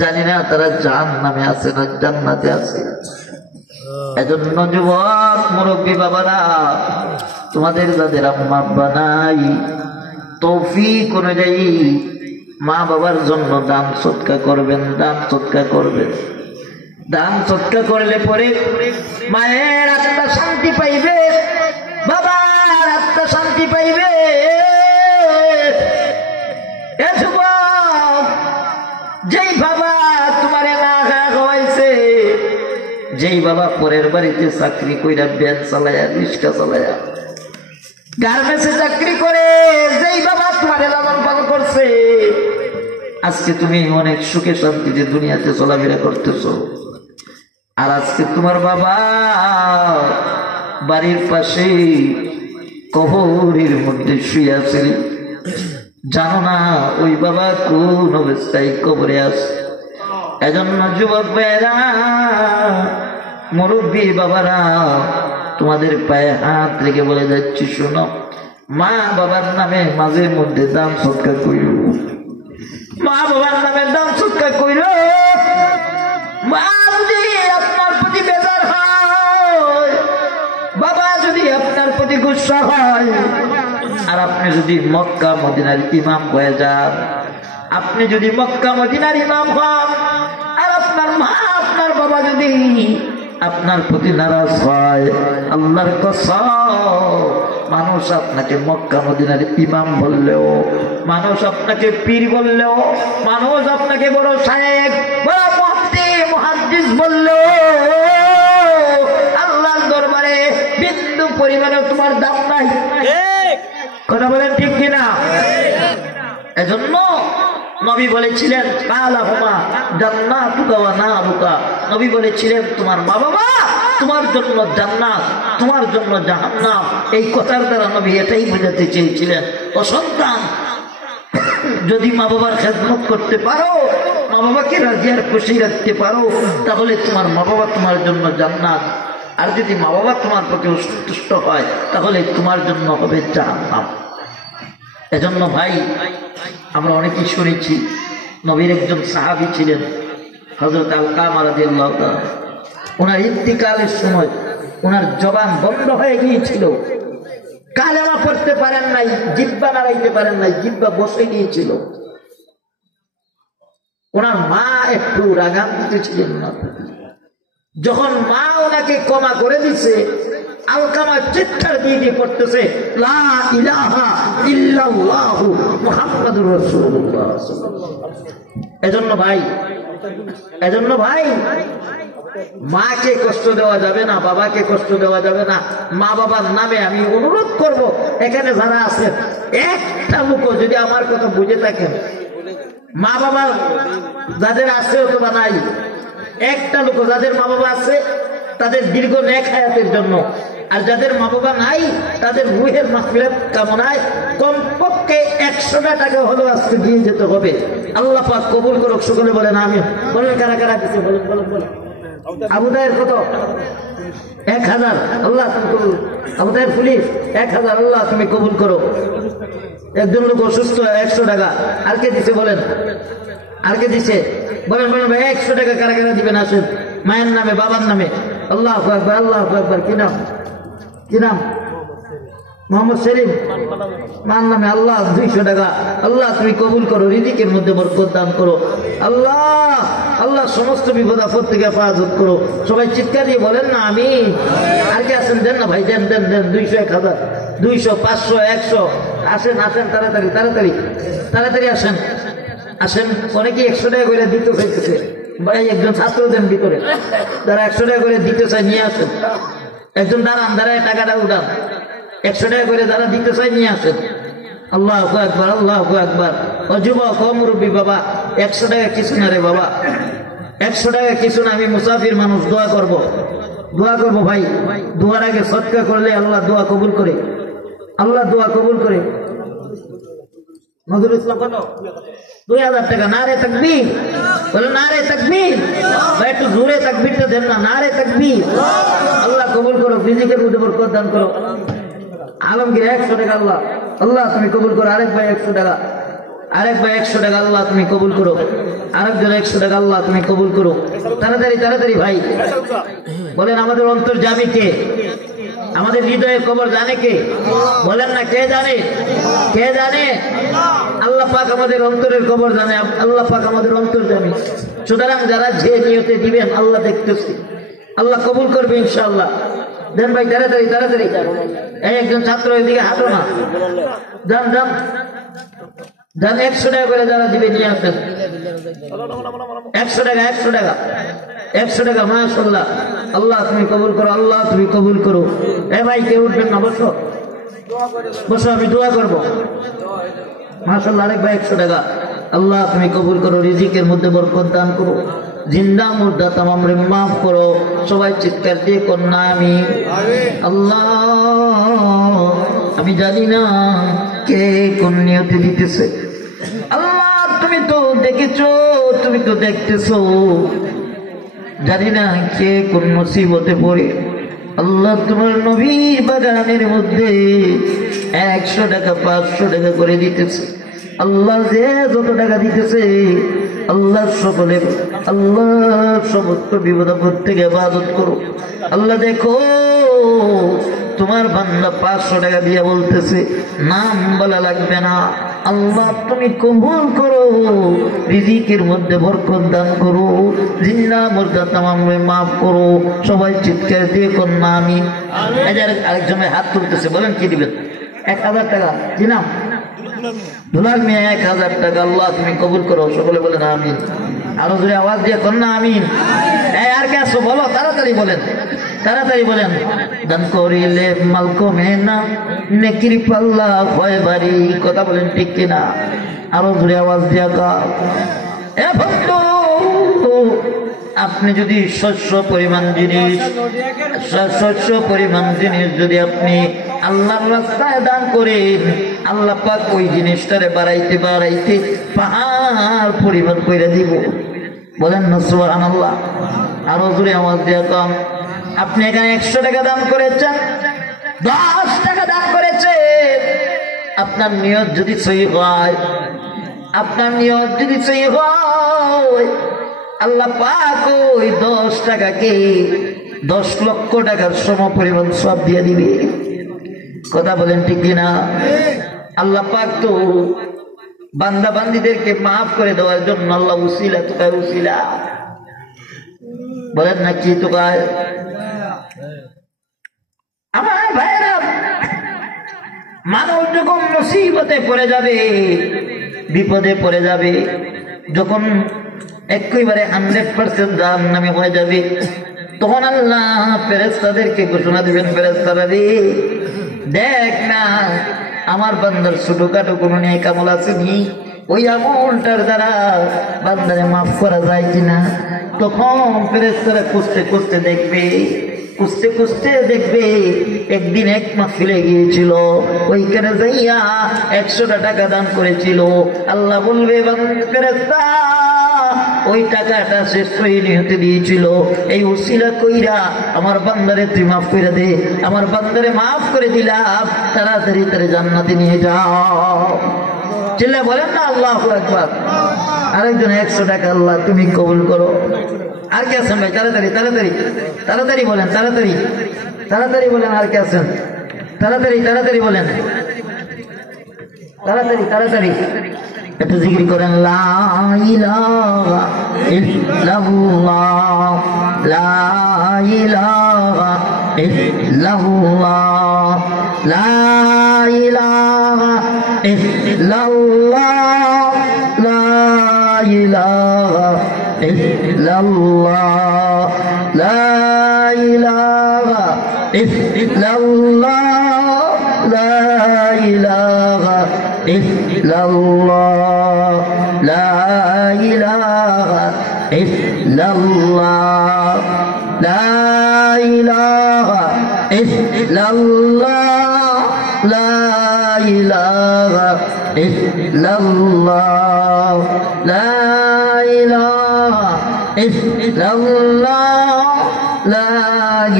জানি না তারা জাহান্নামে আছে না জান্নাতে আছে। এজন্য যুবক মুরব্বী বাবারা, তোমাদের যাদের আম্মা আব্বা নাই, তৌফিক অনুযায়ী মা বাবার জন্য দান সৎকা করবেন, দান সৎকা করবেন। দান সৎকা করলে পরে মায়ের আত্মা শান্তি পাইবে, বাবার আত্মা শান্তি পাইবে। এ যুবক, যেই বাবা তোমারে না খাওয়াইছে, যেই বাবা পরের বাড়িতে চাকরি কইরা ভ্যান চালায়া, রিক্সা চালায়া, গার্মেন্টসে চাকরি করে যেই বাবা তোমারে লালন পালন করছে, আজকে তুমি অনেক সুখে শান্তিতে দুনিয়াতে চলাফেরা করতেছো। আর আজকে তোমার বাবা বাড়ির পাশে কবরের মধ্যে শুয়ে আছে, জানো না ওই বাবা কোন অবস্থায় কবরে আছে। এজন্য যুবক ভাইরা, মুরব্বী বাবারা, তোমাদের পায়ে হাত রেখে বলে যাচ্ছি, শোনো, মা বাবার নামে মাঝে মধ্যে দান সৎকা কইল, মা বাবার নামে দান সৎকা কইল। মা যদি আপনার প্রতি বেজার হয়, বাবা যদি আপনার প্রতি গুসা হয়, আর আপনি যদি মক্কা মদিনার ইমাম হয়ে যান, আপনি যদি মক্কা মদিনার ইমাম হন, আর আপনার মা আপনার বাবা যদি আপনার প্রতি নারাজ হয়, আল্লাহর কসম, মানুষ আপনাকে মক্কা মদিনার ইমাম বললেও, মানুষ আপনাকে পীর বললেও, মানুষ আপনাকে বড় শায়েখ, বড় মুফতি, মুহাদ্দিস বললেও, আল্লাহর দরবারে বিন্দু পরিমাণে তোমার দাম নাই। কথা বলেন ঠিক কিনা? এজন্য নবী বলেছিলেন, কালাহুমা জান্নাতুকা ওয়া নারুকা, নবী বলেছিলেন তোমার মা বাবা তোমার জন্য জান্নাত, তোমার জন্য জাহান্নাম। এই কথার দ্বারা নবী এটাই বোঝাতে চেয়েছিলেন, ও সন্তান, যদি মা বাবার খেদমত করতে পারো, মা বাবাকে রাজি আর খুশি রাখতে পারো, তাহলে তোমার মা বাবা তোমার জন্য জান্নাত। আর যদি মা বাবা তোমার প্রতি অসন্তুষ্ট হয়, তাহলে তোমার জন্য হবে জাহান্নাম। এজন্য ভাই, আমরা অনেকেই শুনেছি, নবীর একজন সাহাবী ছিলেন হযরত আলকামা রাদিয়াল্লাহু তাআলা। ওনার ইন্তিকালের সময় ওনার জবান বন্ধ হয়ে গিয়েছিল, কালেমা পড়তে পারেন নাই, জিহ্বা নাড়াইতে পারেন নাই, জিহ্বা বসে গিয়েছিল। ওনার মা একটু রাগান্বিত ছিলেন না। যখন মা ওনাকে ক্ষমা করে দিছে, আলকামা চিৎকার দিয়ে পড়তেছে, লা ইলাহা ইল্লাল্লাহু মুহাম্মাদুর রাসূলুল্লাহ। এজন্য ভাই, মাকে কষ্ট দেওয়া যাবে না, বাবাকে কষ্ট দেওয়া যাবে না। মা বাবার নামে আমি অনুরোধ করব, এখানে যারা আছেন, একটা লোক যদি আমার কথা বুঝে থাকেন, মা বাবা যাদের আছে অথবা নাই, একটা লোক যাদের মা বাবা আছে, তাদের দীর্ঘ নেক হায়াতের জন্য, আর যাদের মা বাবা নাই, তাদের রুহের মাগফিরাত কামনায় কমপক্ষে 100টা টাকা হলেও আজকে দিয়ে যেতে হবে। আল্লাহ পাক কবুল করুক। সকলে বলেন আমিন। বলেন কারা কারা দিচ্ছে, বলেন বলেন বলেন। আবু দায়ের কত? 1000। আল্লাহ তুমি কবুল। আবু দায়ের পুলিশ 1000। আল্লাহ তুমি কবুল করো। একজন লোক অসুস্থ, 100 টাকা। আর কে দিছে বলেন? আর কে দিছে বলেন? বলেন ভাই, 100 টাকা কারা কারা দিবেন? আসেন, মায়ের নামে, বাবার নামে। আল্লাহু আকবার, আল্লাহু আকবার। কি নাম? কি নাম? মোহাম্মদ শরীফ। মার নামে আল্লাহ 200 টাকা। আল্লাহ তুমি কবুল করো, রিজিকের মধ্যে বরকত দান করো। আল্লাহ, আল্লাহ সমস্ত বিপদ আপদ থেকে হেফাজত করো। সবাই চিৎকার দিয়ে বলেন না আমিন। আর কি আছেন? দেন না ভাই, দেন দেন দেন। 200, 1000, 200, 500, 100। আসেন আসেন, তাড়াতাড়ি তাড়াতাড়ি তাড়াতাড়ি আসেন আসেন। অনেকে 100 টাকা করে দিতে চাইতেছে ভাই। একজন ছাত্র দেন ভিতরে, যারা 100 টাকা করে দিতে চায় নিয়ে আসেন। একজন দাঁড়ান, দাঁড়ায় টাকাটা উঠান। 100 টাকা করে যারা দিতে চায় নিয়ে আসেন। আল্লাহু আকবার, আল্লাহু আকবার। ও যুবক, ও মুরব্বী বাবা, 100 টাকা কিছু না রে বাবা, 100 টাকা কিছু না। আমি মুসাফির মানুষ, দোয়া করব, দোয়া করবো ভাই। দোয়ার আগে সদকা করলে আল্লাহ দোয়া কবুল করে, আল্লাহ দোয়া কবুল করে। নজরুল ইসলাম কত? 2000 টাকা। নারে তাকবীর, বলো নারে তাকবীর। ভাই একটু জোরে তাকবীরটা দেন না। নারে তাকবীর। আল্লাহ কবুল করো, রিজিকের মধ্যে বরকত দান করো। আলমগীর 100 টাকা। আল্লাহ, আল্লাহ তুমি কবুল করো। আরেক ভাই 100 টাকা। আরেক ভাই 100 টাকা। আল্লাহ তুমি কবুল করো। আরেকজন 100 টাকা আল্লাহ তুমি কবুল করো। তাড়াতাড়ি তাড়াতাড়ি ভাই বলেন, আমাদের অন্তর জানি কে? আমাদের হৃদয়ের খবর জানে কে? বলেন না, কে জানে? কে জানে? আল্লাহ পাক আমাদের অন্তরের খবর জানে, আল্লাহ পাক আমাদের অন্তর জানে। সুতরাং যারা যে নিয়তে দিবেন আল্লাহ দেখতেছে, আল্লাহ কবুল করবে ইনশাআল্লাহ। দেন ভাই তাড়াতাড়ি তাড়াতাড়ি। এই একজন ছাত্র এদিকে হাঁটো না, যান যান যান। 100 টাকা করে যারা দিবে নিয়ে আসেন। 100 টাকা 100 টাকা 100 টাকা। মাশাআল্লাহ, আল্লাহ তুমি কবুল করো, আল্লাহ তুমি কবুল করো। এ ভাই কেউ উঠবেন না, বসো বসো, আমি দোয়া করবো। মাশাআল্লাহ, আরেক ভাই 100 টাকা। আল্লাহ তুমি কবুল করো, রিজিকের মধ্যে বরকত দান করো, জিন্দা মুর্দা তামাম রে মাফ করো। সবাই চিৎকার দিয়ে কন্যা আমি। আল্লাহ আমি জানি না কে কোন নিয়তে দিতেছে, আল্লাহ তুমি তো দেখেছো, তুমি তো দেখতেছো। জানি না কে কোন মুসিবতে পড়ে আল্লাহ তোমার নবীর বাগানের মধ্যে 100 টাকা 500 টাকা করে দিতেছে। আল্লাহ যে যত টাকা দিতেছে আল্লাহ সকলে আল্লাহ সমস্ত বিপদ আপদ থেকে ইবাদত করো। আল্লাহ দেখো তোমার বান্দা 500 টাকা দিয়া বলতেছে, নাম বলা লাগবে না, আল্লাহ তুমি কবুল করো, রিজিকের মধ্যে বরকত দান করো, জিন্দা মুর্দা তামাম মাফ করো। সবাই চিৎকার দিয়ে কন্যা আমি। আরেকজনের হাত তুলতেছে, বলেন কি দিবেন? 1000 টাকা। কি নাম? দুলাল মিয়া। 1000 টাকা। আল্লাহ তুমি কবুল করো। সকলে বলেন আমিন। আরো জোরে আওয়াজ দিয়ে কন্যা আমিন। আর কে আছো বলো, তাড়াতাড়ি বলেন, তাড়াতাড়ি বলেন। দান করিলে মাল কমে না, নেকির পাল্লা হয় বাড়ি। কথা বলেন ঠিক কিনা? আরো জোরে আওয়াজ দিয়া কা। এ ভক্ত, আপনি যদি শস্য পরিমাণ জিনিস যদি আপনি আল্লাহর রাস্তায় দান করেন, আল্লাহ পাক ওই জিনিসটারে বাড়াইতে বাড়াইতে পাহাড় পরিমাণ কইরা দিব। বলেন না সুবহানাল্লাহ। আরো জোরে আওয়াজ দিয়া কম। আপনি এখানে 100 টাকা দান করেছেন, 10 টাকা দান করেছেন, আপনার নিয়ত যদি সহি হয়, আপনার নিয়ত যদি সহি হয়, আল্লাহ পাক ওই 10 টাকাকে 10 লক্ষ টাকার সম পরিমাণ সব দিয়ে দিবে। কথা বলেন ঠিক কিনা? আল্লাহ পাক তো বান্দা বান্দীদেরকে মাফ করে দেওয়ার জন্য আল্লাহ উসিলা তোকায় উসিলা বলেন না, কি তোকায়? আমার ভাইরা, মানুষ যখন মুসিবতে পড়ে যাবে, বিপদে পড়ে যাবে, যখন একেবারে 100% জাহান্নামে হয়ে যাবে, তখন আল্লাহ ফেরেশতাদেরকে ঘোষণা দিবেন, ফেরেশতারা রে দেখ না আমার বান্দার ছোটখাটো কোনো নেক আমল আসেনি, ওই আমলটার দ্বারা বান্দারে মাফ করা যায় কিনা। তখন ফেরেশতারা খুঁজতে খুঁজতে দেখবে, খুঁজতে খুঁজতে দেখবে একদিন এক মাহফিলে গিয়েছিল, ওইখানে যাইয়া 100 টাকা দান করেছিল। আল্লাহ বলবে ফেরেশতা ওই টাকাটা সে সহি নিয়তে দিয়েছিল, এই উসিলা কইরা আমার বান্দারে তুই মাফ করে দে, আমার বান্দারে মাফ করে দিলাম, তাড়াতাড়ি তারে জান্নাতে নিয়ে যাও। চিল্লা বলেন না আল্লাহু আকবার। আরেকজন 100 টাকা। আল্লাহ তুমি কবুল করো। আর কে আছেন ভাই? তাড়াতাড়ি তাড়াতাড়ি তাড়াতাড়ি বলেন, তাড়াতাড়ি তাড়াতাড়ি বলেন। আর কে আছেন? তাড়াতাড়ি তাড়াতাড়ি বলেন, তাড়াতাড়ি তাড়াতাড়ি একটু জিকির করেন। লা ইলাহা ইল্লাল্লাহ, লা ইলাহা ইল্লাল্লাহ, লা ইলাহা ইল্লাল্লাহ, লা ইলাহা ইল্লাল্লাহ, লা ইলাহা ইল্লাল্লাহ, লা ইলাহা ইল্লাল্লাহ, লা ইলাহা ইল্লাল্লাহ, লা ইলাহা ইল্লাল্লাহ, লা ইলাহা ইল্লাল্লাহ, লা ইলাহা ইল্লাল্লাহ, লা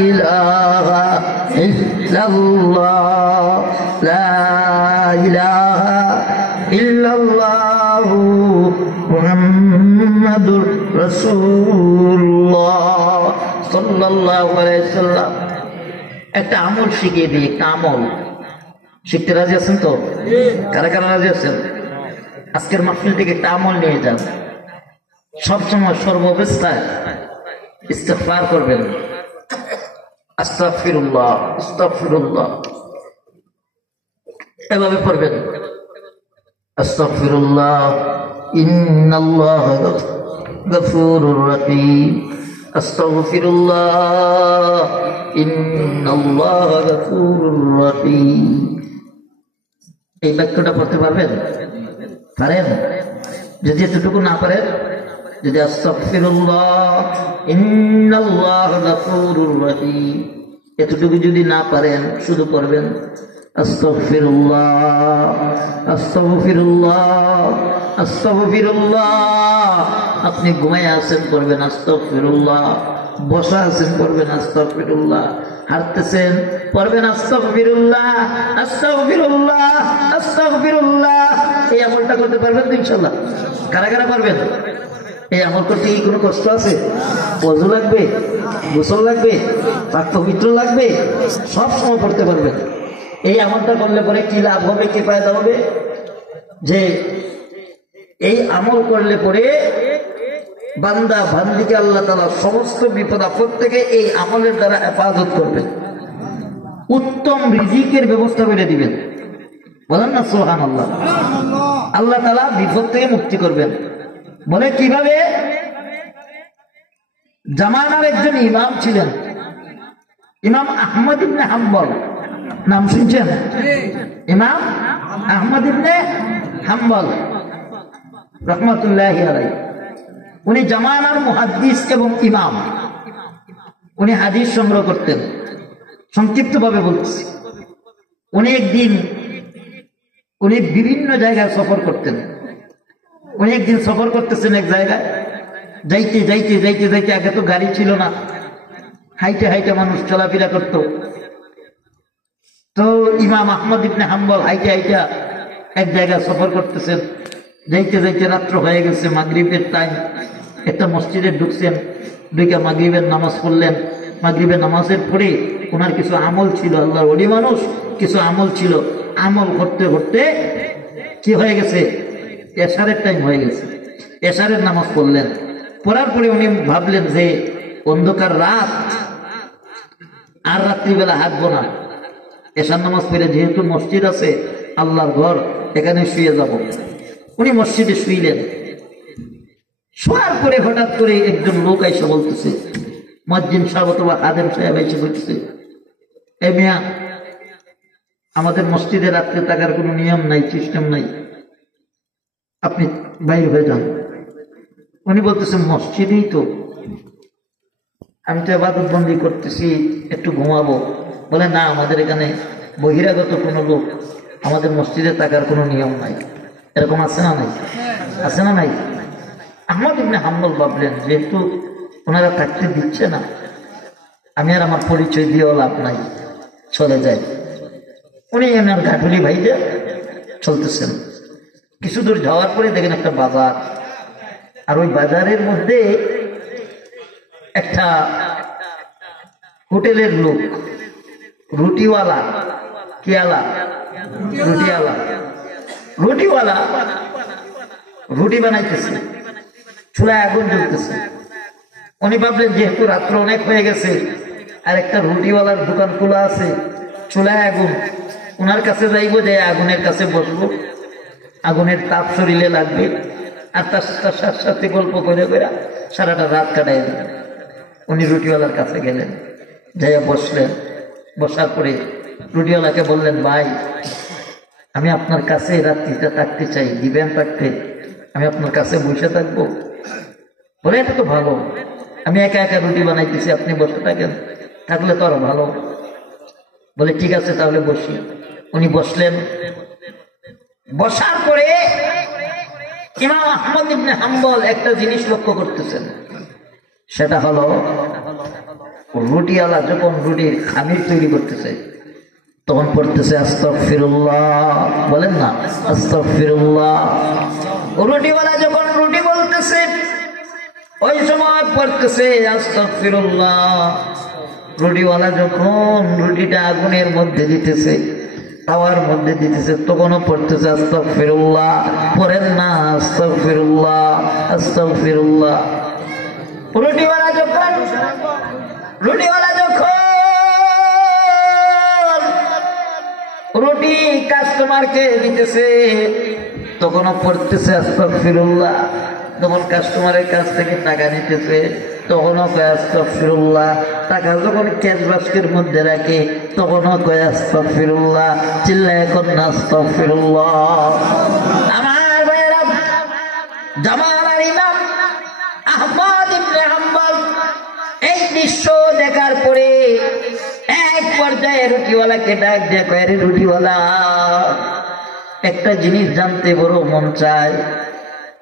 ইলাহা ইল্লাল্লাহ, লা ইলাহা ইল্লাল্লাহ মুহাম্মাদুর মুহাম্মাদুর রাসূলুল্লাহ সাল্লাল্লাহু আলাইহি ওয়াসাল্লাম। একটা আমল শিখিয়ে দিই, একটা আমল শিখতে রাজি আছেন তো? কারা কারা রাজি আছেন? আজকের মাহফিল থেকে একটা আমল নিয়ে যান, সবসময় সর্বাবস্থায় ইস্তিগফার করবেন। আস্তাগফিরুল্লাহ আস্তাগফিরুল্লাহ এভাবে পড়বেন। আস্তাগফিরুল্লাহ ইন্নাল্লাহা গফুরুর রহিম। আস্তাগফিরুল্লাহ ইন্নাল্লাহা গফুরুর রহিম। এই বাক্যটা পড়তে পারবেন? পারেন? যদি এতটুকু না পারেন, যদি আস্তাগফিরুল্লাহ ইন্নাল্লাহা গফুরুর রহিম এতটুকু যদি না পারেন, শুধু পড়বেন আস্তাগফিরুল্লাহ আস্তাগফিরুল্লাহ আস্তাগফিরুল্লাহ। আপনি ঘুমায় আছেন, পড়বেন আস্তাগফিরুল্লাহ। বসা আছেন, পড়বেন আস্তাগফিরুল্লাহ। হাঁটতেছেন, পড়বেন আস্তাগফিরুল্লাহ আস্তাগফিরুল্লাহ আস্তাগফিরুল্লাহ। এই আমলটা করতে পারবেন তো ইনশাআল্লাহ? কারা কারা পারবেন? এই আমল করতে কি কোনো কষ্ট আছে? ওযু লাগবে, গোসল লাগবে, পাক পবিত্র লাগবে, সব সময় পড়তে পারবেন। এই আমলটা করলে পরে কি লাভ হবে, কি ফায়দা হবে? যে এই আমল করলে পরে বান্দা বান্দিকে আল্লাহ তাআলা সমস্ত বিপদ আপদ থেকে এই আমলের দ্বারা হেফাজত করবেন, উত্তম রিজিকের ব্যবস্থা করে দিবেন। বলেন না সুবহানাল্লাহ। আল্লাহ তাআলা বিপদ থেকে মুক্তি করবেন। বলে কিভাবে? জামানার একজন ইমাম ছিলেন, ইমাম আহমদ ইবনে হাম্বল। নাম শুনছেন? ইমাম আহমদ ইবনে হাম্বল রাহমাতুল্লাহি আলাইহি। উনি জামানার মুহাদ্দিস এবং ইমাম। উনি হাদিস সংগ্রহ করতেন। সংক্ষিপ্ত ভাবে বলছি, উনি একদিন উনি বিভিন্ন জায়গায় সফর করতেন। উনি একদিন সফর করতেছেন এক জায়গায়, যাইতে যাইতে যাইতে যাইতে, আগে তো গাড়ি ছিল না, হাইটে হাইটে মানুষ চলাফেরা করত। তো ইমাম আহমদ ইবনে হাম্বল হাইটে হাইটা এক জায়গায় সফর করতেছেন। যাইতে যাইতে রাত্র হয়ে গেছে, মাগরিবের টাইম। একটা মসজিদে ঢুকছেন, ঢুকে মাগরিবের নামাজ পড়লেন। মাগরিবের নামাজের পরে ওনার কিছু আমল ছিল, আল্লাহর ওলি মানুষ, কিছু আমল ছিল। আমল করতে করতে কি হয়ে গেছে, এশারের টাইম হয়ে গেছে। এশারের নামাজ পড়লেন। পড়ার পরে উনি ভাবলেন যে অন্ধকার রাত, আর রাত্রিবেলা হাঁটবো না, এশার নামাজ পড়ে যেহেতু মসজিদ আছে, আল্লাহর ঘর, এখানে শুয়ে যাব। উনি মসজিদে শুইলেন। শোয়ার পরে হঠাৎ করে একজন লোক এসে বলতেছে, মুয়াজ্জিন সাহেব অথবা আদেম সাহেব এসে বলতেছে, এই মিয়া, আমাদের মসজিদে রাত্রে থাকার কোনো নিয়ম নাই, সিস্টেম নাই, আপনি বাইরে হয়ে যান। উনি বলতেছেন, মসজিদেই তো, আমি তো ইবাদত বন্দি করতেছি, একটু ঘুমাবো। বলে না, আমাদের এখানে বহিরাগত কোনো লোক, আমাদের মসজিদে থাকার কোনো নিয়ম নাই। এরকম আছে না নাই? আছে না নাই? আহমদ ইবনে হাম্বল ভাবলেন, যেহেতু ওনারা থাকতে দিচ্ছে না, আমি আর আমার পরিচয় দিয়েও লাভ নাই, চলে যায়। উনি এনার গাঠুলি ভাইতে চলতেছেন। কিছু দূর যাওয়ার পরে দেখেন একটা বাজার, আর ওই বাজারের মধ্যে একটা হোটেলের লোক, রুটিওয়ালা, কিয়ালা, রুটিওয়ালা, রুটিওয়ালা রুটি বানাইতেছে, চুলায় আগুন জ্বলতেছে। উনি ভাবলেন যেহেতু রাত্র অনেক হয়ে গেছে, আর একটা রুটিওয়ালার দোকান খোলা আছে, চুলায় আগুন, ওনার কাছে যাইবো, যে আগুনের কাছে বসবো, আগুনের তাপ শরীরে লাগবে, আর তার সাথে গল্প করে করে সারাটা রাত কাটাই দেবেন। উনি রুটিওয়ালার কাছে গেলেন, যাইয়া বসলেন। বসার পরে রুটিওয়ালাকে বললেন, ভাই, আমি আপনার কাছে রাত্রিটা থাকতে চাই, দিবেন থাকতে? আমি আপনার কাছে বসে থাকবো? বলে, এটা তো ভালো, আমি একা একা রুটি বানাইতেছি, আপনি বসে থাকেন, থাকলে তো আরো ভালো। বলে ঠিক আছে, তাহলে বসি। উনি বসলেন। বসার পরে ইমাম আহমদ ইবনে হাম্বল একটা জিনিস লক্ষ্য করতেছেন, সেটা হলো রুটিওয়ালা যখন রুটির খামির তৈরি করতেছে, তখন পড়তেছে আস্তাগফিরুল্লাহ। বলেন না আস্তাগফিরুল্লাহ। রুটিওয়ালা যখন রুটি বলতেছে, পড়তেছে আস্তাগফিরুল্লাহ। রুটিওয়ালা যখন রুটিটা আগুনের মধ্যে দিতেছে, তাওয়ার মধ্যে দিতেছে, তখনও পড়তেছে আস্তাগফিরুল্লাহ। পড়েন না আস্তাগফিরুল্লাহ, আস্তাগফিরুল্লাহ। রুটিওয়ালা যখন রুটি কাস্টমারকে দিতেছে, তখনও পড়তেছে আস্তাগফিরুল্লাহ। যখন কাস্টমারের কাছ থেকে টাকা নিতেছে, তখনও কয় আস্তাগফিরুল্লাহ। টাকা যখন ক্যাশ বাস্কের মধ্যে রাখে, তখনও কয় আস্তাগফিরুল্লাহ। চিল্লায় কোন আস্তাগফিরুল্লাহ। আমার ভাইয়েরা, জামানার ইমাম আহমদ ইবনে হাম্বল এই দৃশ্য দেখার পরে এক পর্যায়ে রুটিওয়ালাকে ডাক দিয়ে কয়, রে রুটিওয়ালা, একটা জিনিস জানতে বড় মন চায়,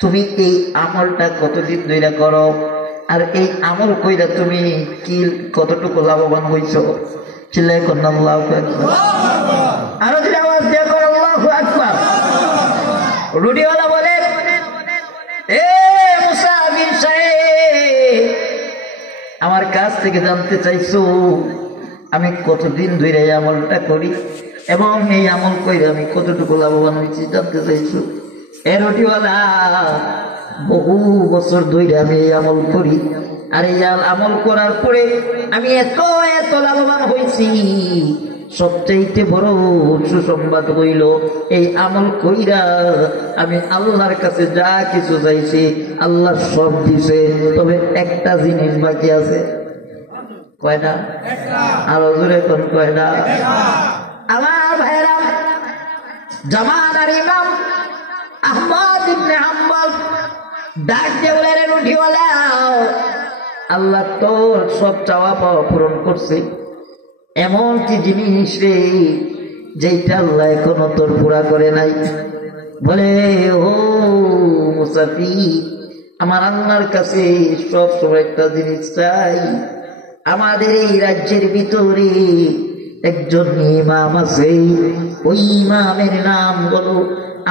তুমি এই আমলটা কতদিন ধরে করো, আর এই আমল কইরা তুমি কি কতটুকু লাভবান হইছো? চিল্লায় কোন আল্লাহু আকবার। আরো যদি আওয়াজ দিয়ে কর আল্লাহু আকবার। রুটিওয়ালা বলে, এ মুসাফির সাহেব, আমার কাছ থেকে জানতে চাইছো আমি কতদিন ধরে এই আমলটা করি এবং এই আমল কইরা আমি কতটুকু লাভবান হয়েছি জানতে চাইছো? এ রুটিওয়ালা, বহু বছর ধরে আমি এই আমল করি, আর এই আমল করার পরে আমি এত লাভবান হয়েছি। সবচাইতে বড় সুসংবাদ হইল, এই আমল কইরা আমি আল্লাহর কাছে যা কিছু চাইছি আল্লাহ সব দিছে, তবে একটা জিনিস বাকি আছে। কয়টা? আরো জোরে কোন কয়টা? আমার ভাইরা, জামানার ইমাম আহমদ ইবনে হাম্বল ডাক দিয়ে বলে, রে রুটিওয়ালা, আল্লাহ তোর সব চাওয়া পাওয়া পূরণ করছে, এমন কি জিনিস রে যেটা আল্লাহ এখনো তোর পুরা করে নাই? বলে, ও মুসাফির, আমার আল্লাহর কাছে সব সময় একটা জিনিস চাই। আমাদের এই রাজ্যের ভিতরে একজন ইমাম আছে, ওই ইমামের নাম বলো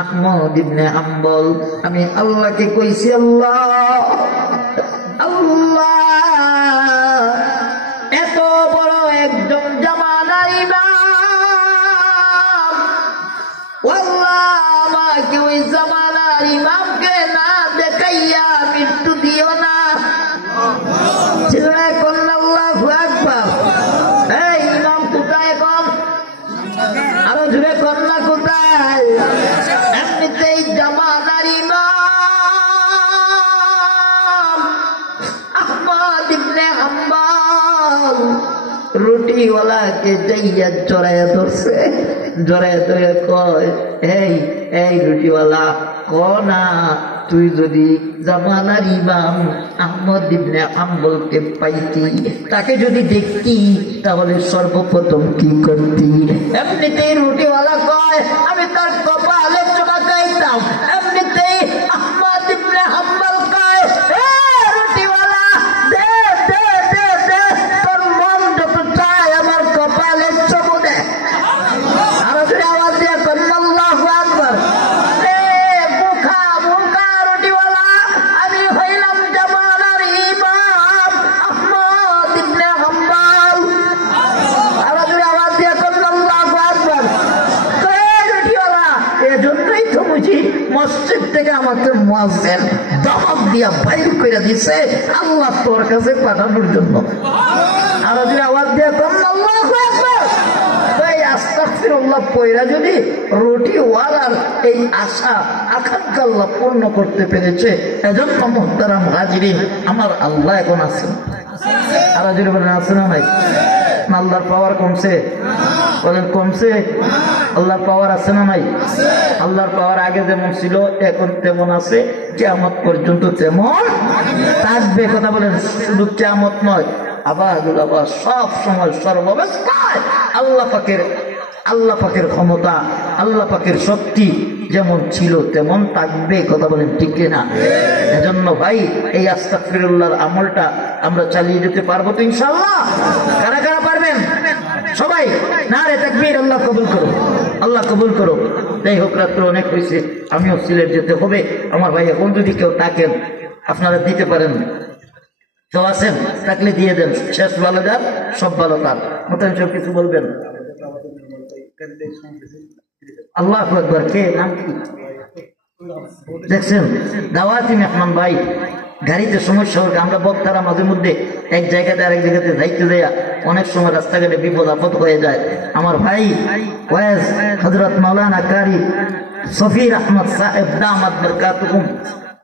আহমদ ইবনে হাম্বল। আমি আল্লাহকে কইছি, আল্লাহ এত বড় একজন জামানার ইমাম, আল্লাহ আমাকে ওই জামানার ইমামকে না দেখাইয়া মৃত্যু দিও না। চিল্লায় কোন আল্লাহু আকবার। এই ইমাম কোথায় এখন? আরো জুড়ে কোন না কোথায়? এমনিতেই জামানার ইমাম আহমদ ইবনে হাম্বল রুটিওয়ালাকে যাইয়া জড়াইয়া ধরছে, জড়াইয়া ধরে কয়, এই রুটিওয়ালা, ক না তুই যদি জামানার ইমাম আহমদ ইবনে হাম্বলকে পাইতি, তাকে যদি দেখতি, তাহলে সর্বপ্রথম কি করতি? এমনিতেই রুটিওয়ালা কয়, আমি তার কপালে চুমা খাইতাম। এমনিতেই আহমদ ইবনে হাম্বল কয়, রুটিওয়ালা, দে দে দে দে, তোর মন যত চায় আমার কপালে চুমু দে। আরো যদি আওয়াজ দিয়ে করেন আল্লাহু আকবার। মসজিদ থেকে আমাকে মুয়াজ্জিন ধমক দিয়া বাইর করে দিছে আল্লাহ তোর কাছে পাঠানোর জন্য। আর যদি আওয়াজ দিয়া করেন আল্লাহু আকবার। তাই আস্তাগফিরুল্লাহ পয়রা যদি রুটিওয়ালার এই আশা আকাঙ্ক্ষা আল্লাহ পূর্ণ করতে পেরেছে, এজন্য মুহতারাম হাজিরিন, আমার আল্লাহ এখন আছেন। আর যদি বলেন আছে না নাই? আল্লাহর পাওয়ার কমছে? বলেন কমছে? আল্লাহর পাওয়ার আছে না নাই? আল্লাহর পাওয়ার আগে যেমন ছিল এখন তেমন আছে, কিয়ামত পর্যন্ত তেমন থাকবে। কথা বলেন, শুধু কিয়ামত নয়, আবার সব সময় সর্বাবস্থায় আল্লাহ পাকের ক্ষমতা, আল্লাহ পাকের শক্তি যেমন ছিল তেমন থাকবে। কথা বলেন ঠিক কিনা? এজন্য ভাই এই আস্তাগফিরুল্লাহর আমলটা আমরা চালিয়ে যেতে পারবো তো ইনশাআল্লাহ? কারা কারা পারবেন? সবাই নারে তাকবীর। আল্লাহ কবুল করো, আল্লাহ কবুল করো। যাই হোক, রাত্র অনেক হয়েছে, আমিও সিলেট যেতে হবে। আমার ভাই এখন যদি কেউ থাকেন আপনারা দিতে পারেন কেউ আছেন? থাকলে দিয়ে দেন। শেষ ভালো যার, সব ভালো তার। মোটামুটি সব কিছু বলবেন। আল্লাহু আকবার। কে নাম কি? দেখছেন দাওয়াতি মেহমান ভাই, গাড়িতে সমস্যা হবে। আমরা বক্তারা মাঝে মধ্যে এক জায়গাতে আরেক জায়গাতে যাইতে দেয়া অনেক সময় রাস্তাঘাটে বিপদ আপদ হয়ে যায়। আমার ভাই ওয়াইজ হযরত মাওলানা কারি সফির আহমদ সাহেব দামাত বরকাতুহুম,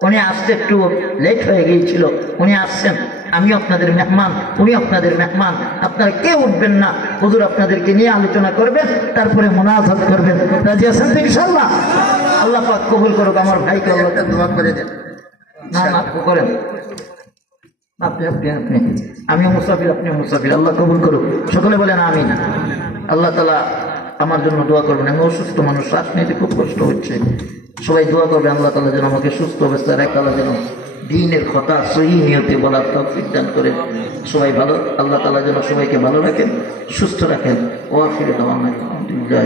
উনি আসতে একটু লেট হয়ে গিয়েছিল, উনি আসছেন। আমি আপনাদের মেহমান, উনি আপনাদের মেহমান। আপনারা কেউ উঠবেন না, হুজুর আপনাদেরকে নিয়ে আলোচনা করবেন, তারপরে মুনাজাত করবেন। রাজি আছেন তো ইনশাআল্লাহ? আল্লাহ পাক কবুল করুক। আমার ভাইকে আল্লাহ দোয়া করে দেন। না না করেন আপনি আপনি আপনি আমিও মুসাফির, আপনিও মুসাফির। আল্লাহ কবুল করুক। সকলে বলেন আমিন। আল্লাহ তাআলা আমার জন্য দোয়া করবেন। আমি অসুস্থ মানুষ, শ্বাস নিতে খুব কষ্ট হচ্ছে। সবাই দোয়া করবে আল্লাহ তাআলা যেন আমাকে সুস্থ অবস্থায় রাখে, আল্লাহ যেন দ্বীনের কথা সহি নিয়তে বলার তৌফিক দান করেন। সবাই ভালো, আল্লাহ তাআলা যেন সবাইকে ভালো রাখেন, সুস্থ রাখেন। ওয়া আখিরু দাওয়ানা আলহামদুলিল্লাহ।